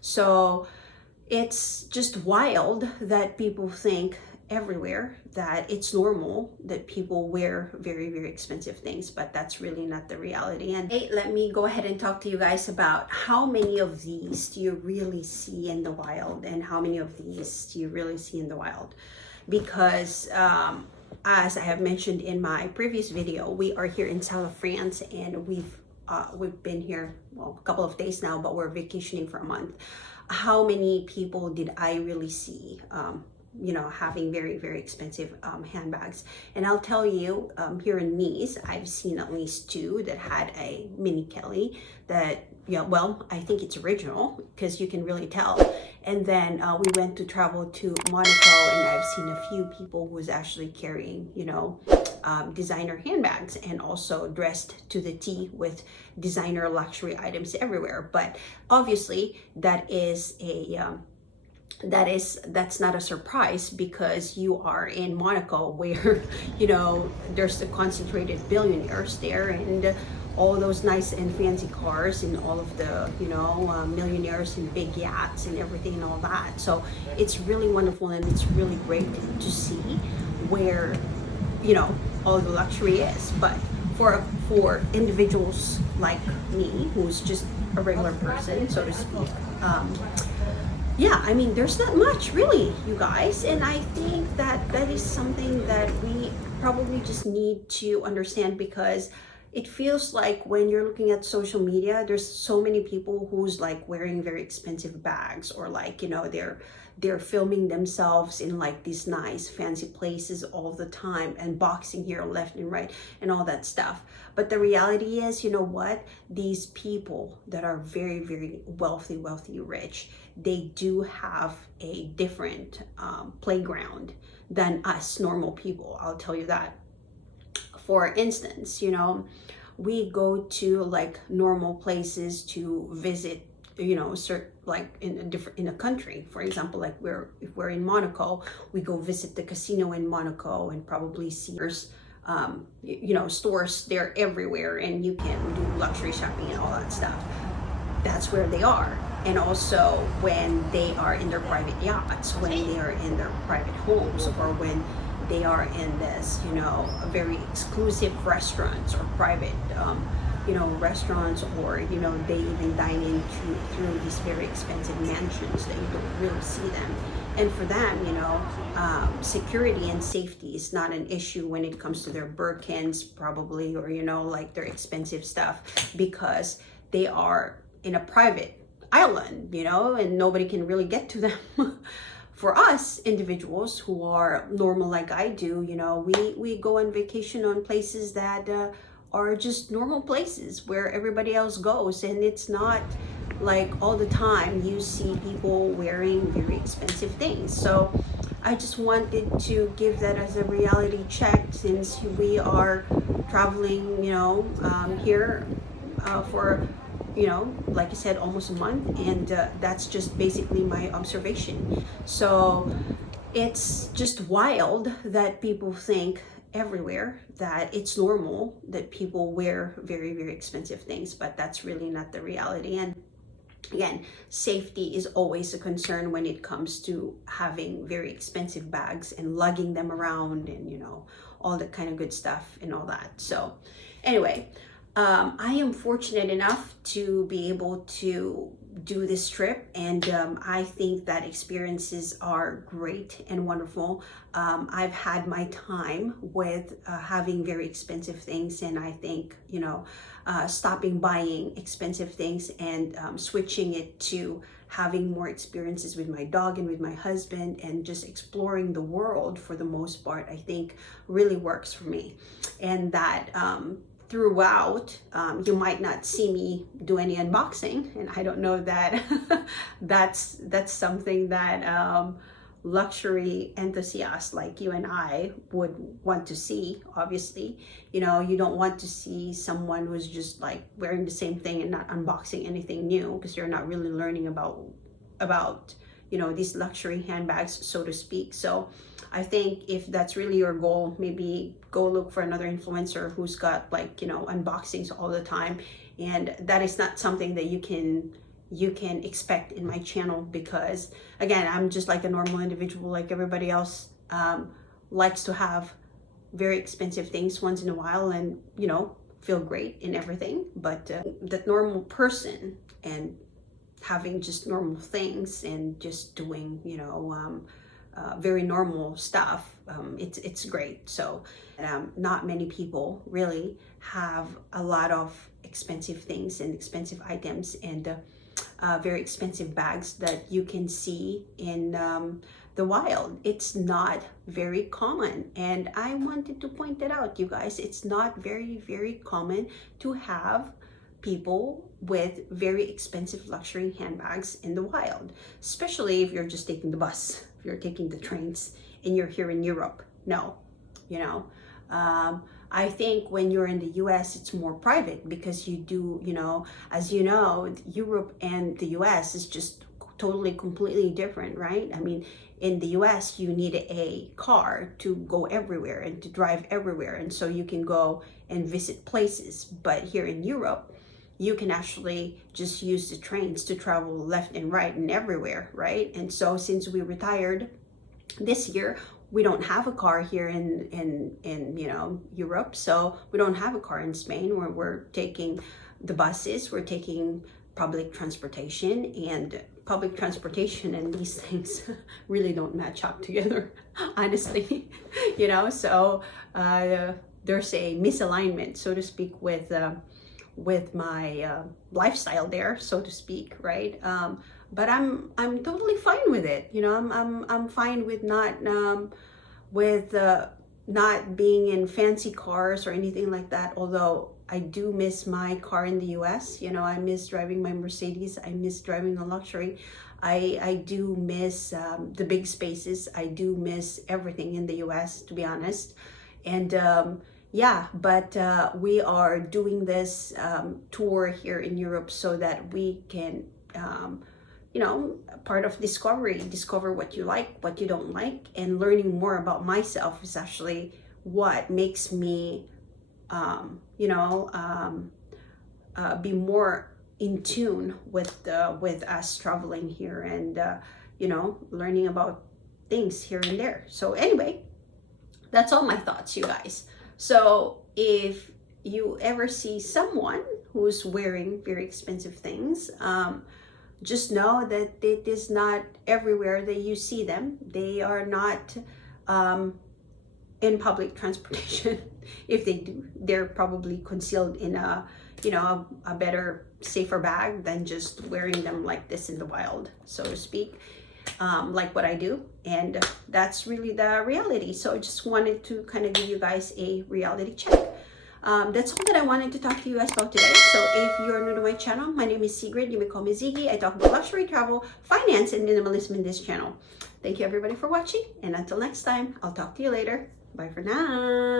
So it's just wild that people think everywhere that it's normal that people wear very, very expensive things, but that's really not the reality. And hey, let me go ahead and talk to you guys about how many of these do you really see in the wild, and how many of these do you really see in the wild. Because as I have mentioned in my previous video, we are here in south of France, and we've been here, well, a couple of days now, but we're vacationing for a month. How many people did I really see having very, very expensive handbags? And I'll tell you, here in Nice, I've seen at least two that had a mini Kelly that, well, I think it's original because you can really tell. And then we went to travel to Monaco, and I've seen a few people who's actually carrying, designer handbags, and also dressed to the T with designer luxury items everywhere. But obviously that's not a surprise, because you are in Monaco, where there's the concentrated billionaires there, and all those nice and fancy cars, and all of the millionaires and big yachts and everything and all that. So it's really wonderful, and it's really great to see where all the luxury is. But for individuals like me, who's just a regular person, so to speak, I mean, there's not much really, you guys. And I think that is something that we probably just need to understand, because it feels like when you're looking at social media, there's so many people who's like wearing very expensive bags, or like, they're filming themselves in like these nice fancy places all the time, and boxing here left and right and all that stuff. But the reality is, these people that are very, very wealthy, rich, they do have a different playground than us normal people. I'll tell you that. For instance, we go to like normal places to visit, like in a country. For example, like if we're in Monaco, we go visit the casino in Monaco, and probably see stores there everywhere, and you can do luxury shopping and all that stuff. That's where they are. And also when they are in their private yachts, when they are in their private homes, or when they are in this, very exclusive restaurants, or private, restaurants, or, they even dine in through these very expensive mansions that you don't really see them. And for them, security and safety is not an issue when it comes to their Birkins, probably, or, like their expensive stuff, because they are in a private island, and nobody can really get to them. For us individuals who are normal like I do, we go on vacation on places that are just normal places where everybody else goes. And it's not like all the time you see people wearing very expensive things. So I just wanted to give that as a reality check, since we are traveling, here for like I said, almost a month, and that's just basically my observation. So it's just wild that people think everywhere that it's normal that people wear very, very expensive things, but that's really not the reality. And again, safety is always a concern when it comes to having very expensive bags and lugging them around, and all that kind of good stuff and all that. So anyway, I am fortunate enough to be able to do this trip, and I think that experiences are great and wonderful. I've had my time with having very expensive things, and I think stopping buying expensive things and switching it to having more experiences with my dog and with my husband, and just exploring the world for the most part, I think really works for me. And that throughout, you might not see me do any unboxing, and I don't know that that's something that luxury enthusiasts like you and I would want to see. Obviously, you don't want to see someone who's just like wearing the same thing and not unboxing anything new, because you're not really learning about these luxury handbags, so to speak. So I think if that's really your goal, maybe go look for another influencer who's got like, unboxings all the time. And that is not something that you can, you can expect in my channel, because again, I'm just like a normal individual like everybody else, likes to have very expensive things once in a while and, you know, feel great in everything. But that normal person and having just normal things and just doing, you know, very normal stuff, it's great. So not many people really have a lot of expensive things and expensive items and very expensive bags that you can see in the wild. It's not very common, and I wanted to point that out, you guys. It's not very common to have people with very expensive luxury handbags in the wild, especially if you're just taking the bus, if you're taking the trains and you're here in Europe. No, you know, I think when you're in the US, it's more private, because you do, you know, as you know, Europe and the US is just totally, completely different, right? I mean, in the US, you need a car to go everywhere and to drive everywhere. And so you can go and visit places. But here in Europe, you can actually just use the trains to travel left and right and everywhere, right? And so since we retired this year, we don't have a car here in you know, Europe. So we don't have a car in Spain, where we're taking the buses, we're taking public transportation, and public transportation and these things really don't match up together, honestly. You know, so there's a misalignment, so to speak, with my lifestyle there, so to speak, right? But I'm totally fine with it. You know, I'm fine with not being in fancy cars or anything like that. Although I do miss my car in the US. You know, I miss driving my Mercedes. I miss driving a luxury. I do miss the big spaces. I do miss everything in the US, to be honest. And yeah, but we are doing this tour here in Europe so that we can, you know, part of discover what you like, what you don't like, and learning more about myself is actually what makes me, you know, be more in tune with us traveling here and, you know, learning about things here and there. So anyway, that's all my thoughts, you guys. So if you ever see someone who's wearing very expensive things, just know that it is not everywhere that you see them. They are not in public transportation. If they do, they're probably concealed in a, you know, a better, safer bag than just wearing them like this in the wild, so to speak, like what I do. And that's really the reality. So I just wanted to kind of give you guys a reality check. That's all that I wanted to talk to you guys about today. So if you're new to my channel, my name is Sigrid. You may call me Ziggy. I talk about luxury, travel, finance, and minimalism in this channel. Thank you everybody for watching, and until next time, I'll talk to you later. Bye for now.